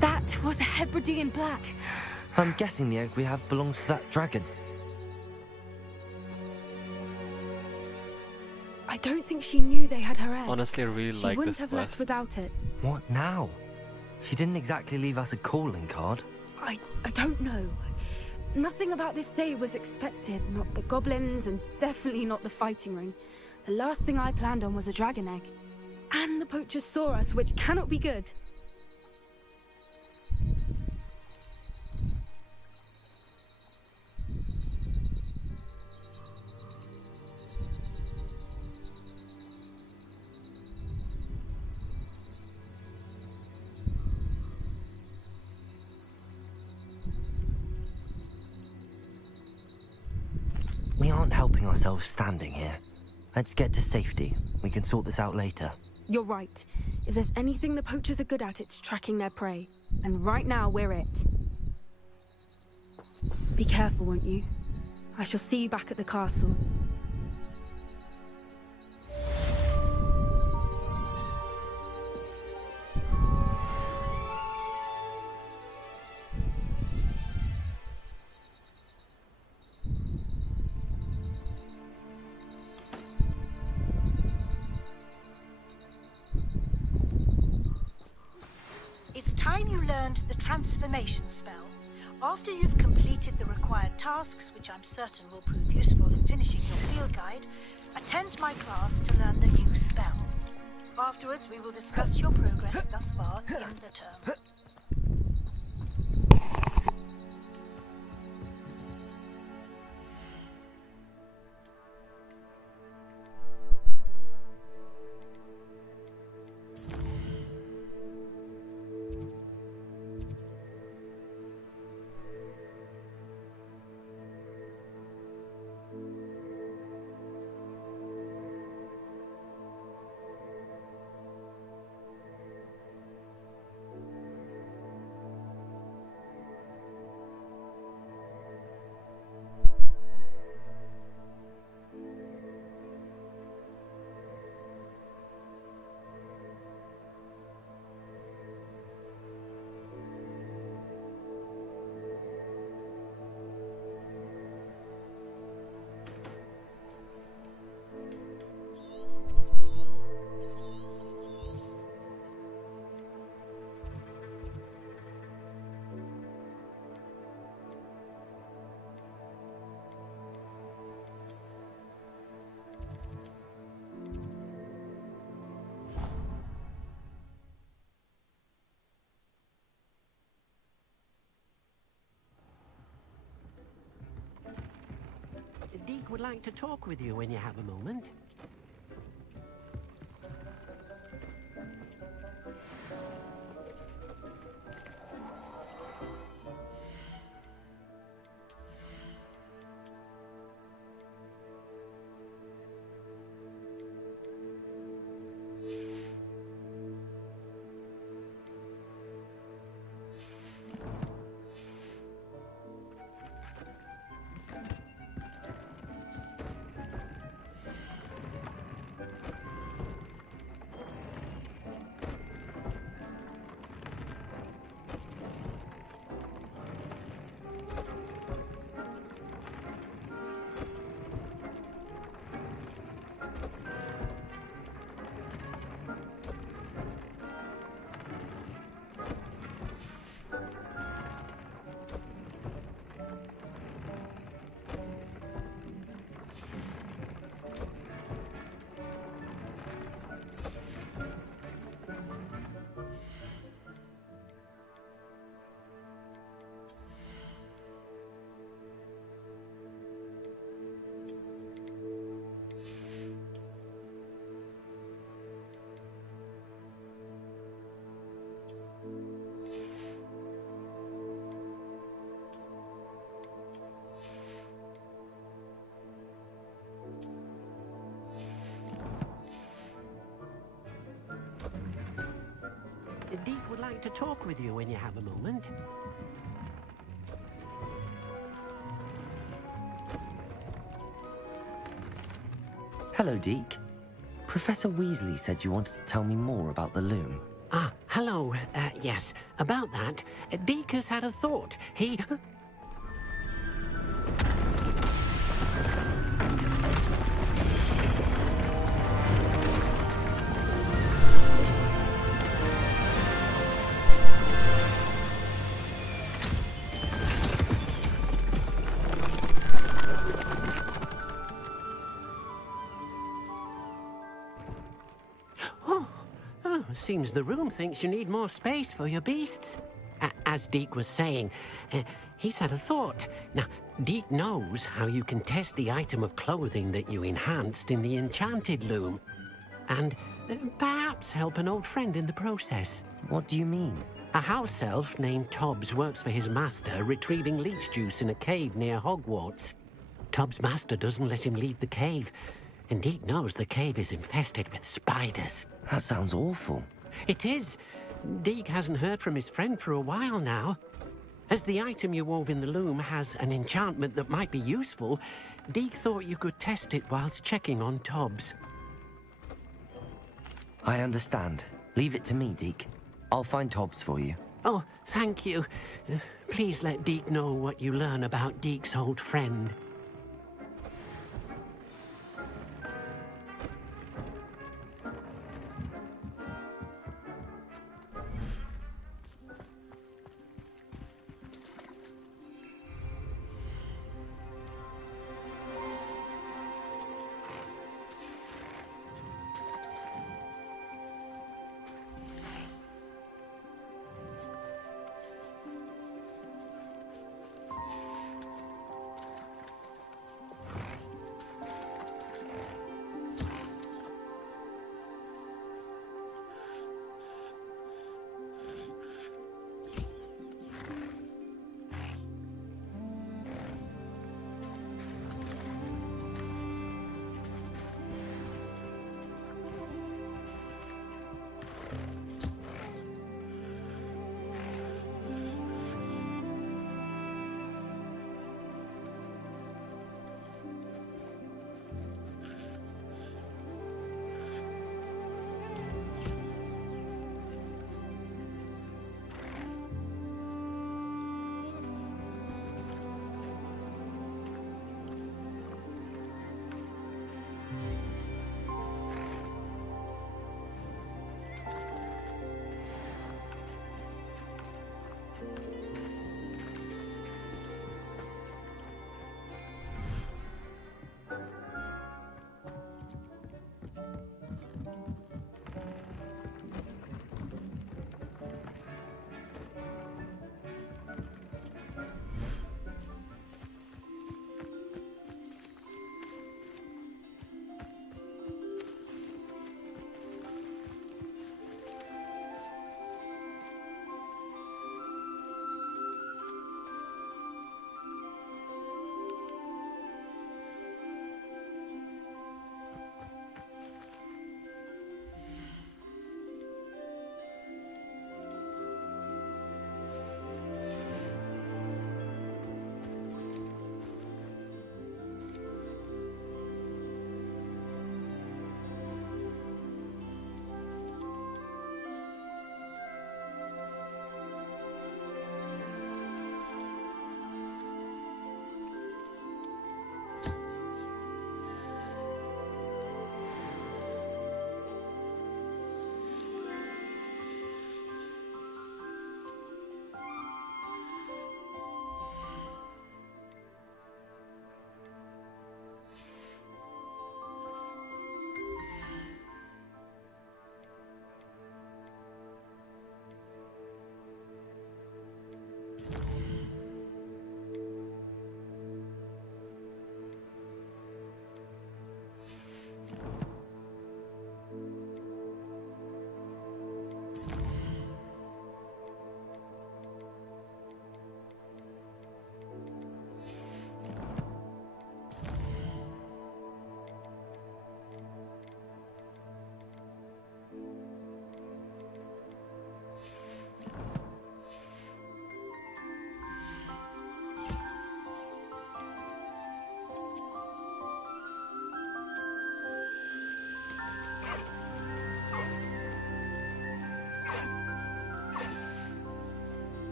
That was a Hebridean black. I'm guessing the egg we have belongs to that dragon. I don't think she knew they had her egg. Honestly, I really she like wouldn't this have quest. left without it. What now? She didn't exactly leave us a calling card. I don't know. Nothing about this day was expected. Not the goblins, and definitely not the fighting ring. The last thing I planned on was a dragon egg. And the poachers saw us, which cannot be good. We aren't helping ourselves standing here. Let's get to safety. We can sort this out later. You're right. If there's anything the poachers are good at, it's tracking their prey. And right now, we're it. Be careful, won't you? I shall see you back at the castle. It's time you learned the transformation spell. After you've completed the required tasks, which I'm certain will prove useful in finishing your field guide, attend my class to learn the new spell. Afterwards, we will discuss your progress thus far in the term. Deke would like to talk with you when you have a moment. Deke would like to talk with you when you have a moment. Hello, Deke. Professor Weasley said you wanted to tell me more about the loom. Ah, hello. Yes, about that. Deke has had a thought. He... Seems the room thinks you need more space for your beasts. As Deke was saying, he's had a thought. Now, Deke knows how you can test the item of clothing that you enhanced in the enchanted loom. And perhaps help an old friend in the process. What do you mean? A house elf named Tobbs works for his master, retrieving leech juice in a cave near Hogwarts. Tubbs' master doesn't let him leave the cave. And Deke knows the cave is infested with spiders. That sounds awful. It is. Deke hasn't heard from his friend for a while now. As the item you wove in the loom has an enchantment that might be useful, Deke thought you could test it whilst checking on Tubbs. I understand. Leave it to me, Deke. I'll find Tobbs for you. Oh, thank you. Please let Deke know what you learn about Deke's old friend.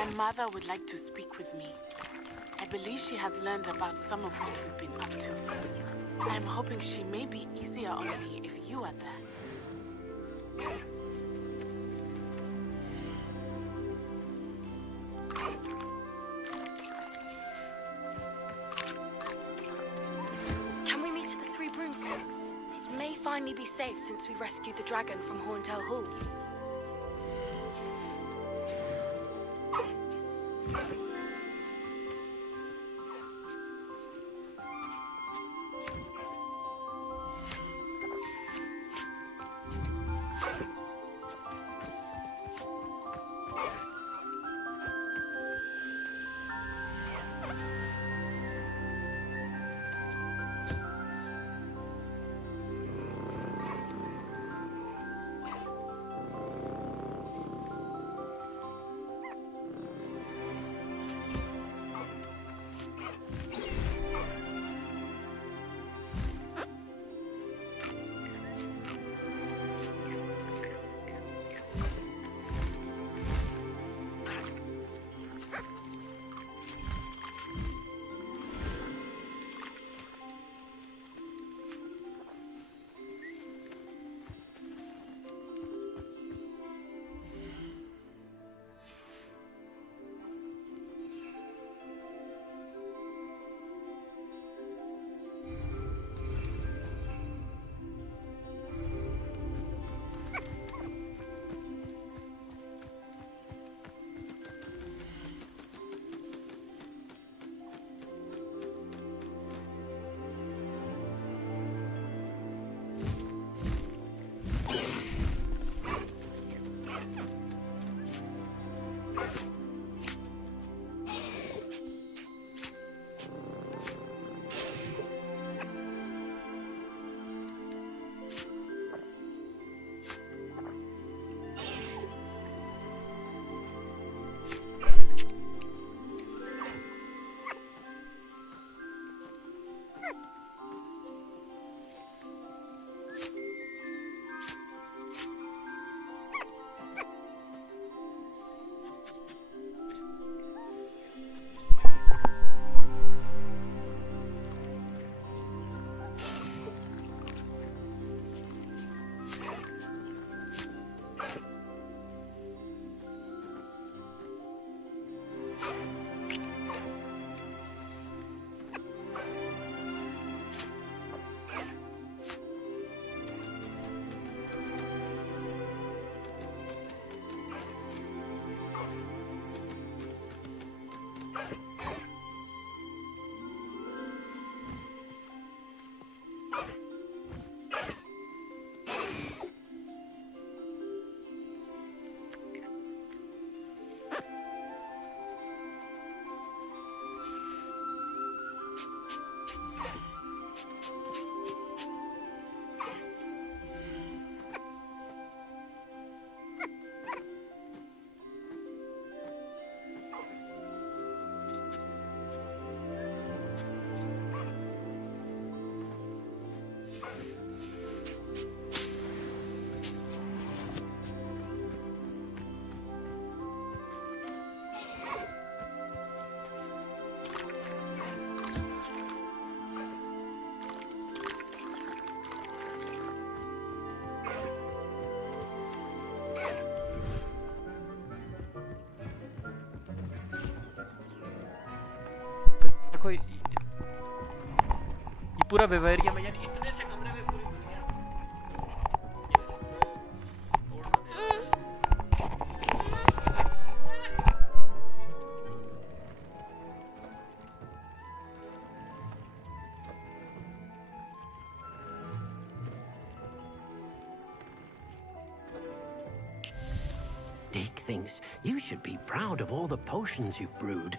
My mother would like to speak with me. I believe she has learned about some of what we've been up to. I'm hoping she may be easier on me if you are there. Can we meet at the Three Broomsticks? It may finally be safe since we rescued the dragon from Horntail Hall. देखो ये पूरा व्यवहारिया में यानी इतने से कमरे में पूरी दुनिया Dick thinks you should be proud of all the potions you've brewed.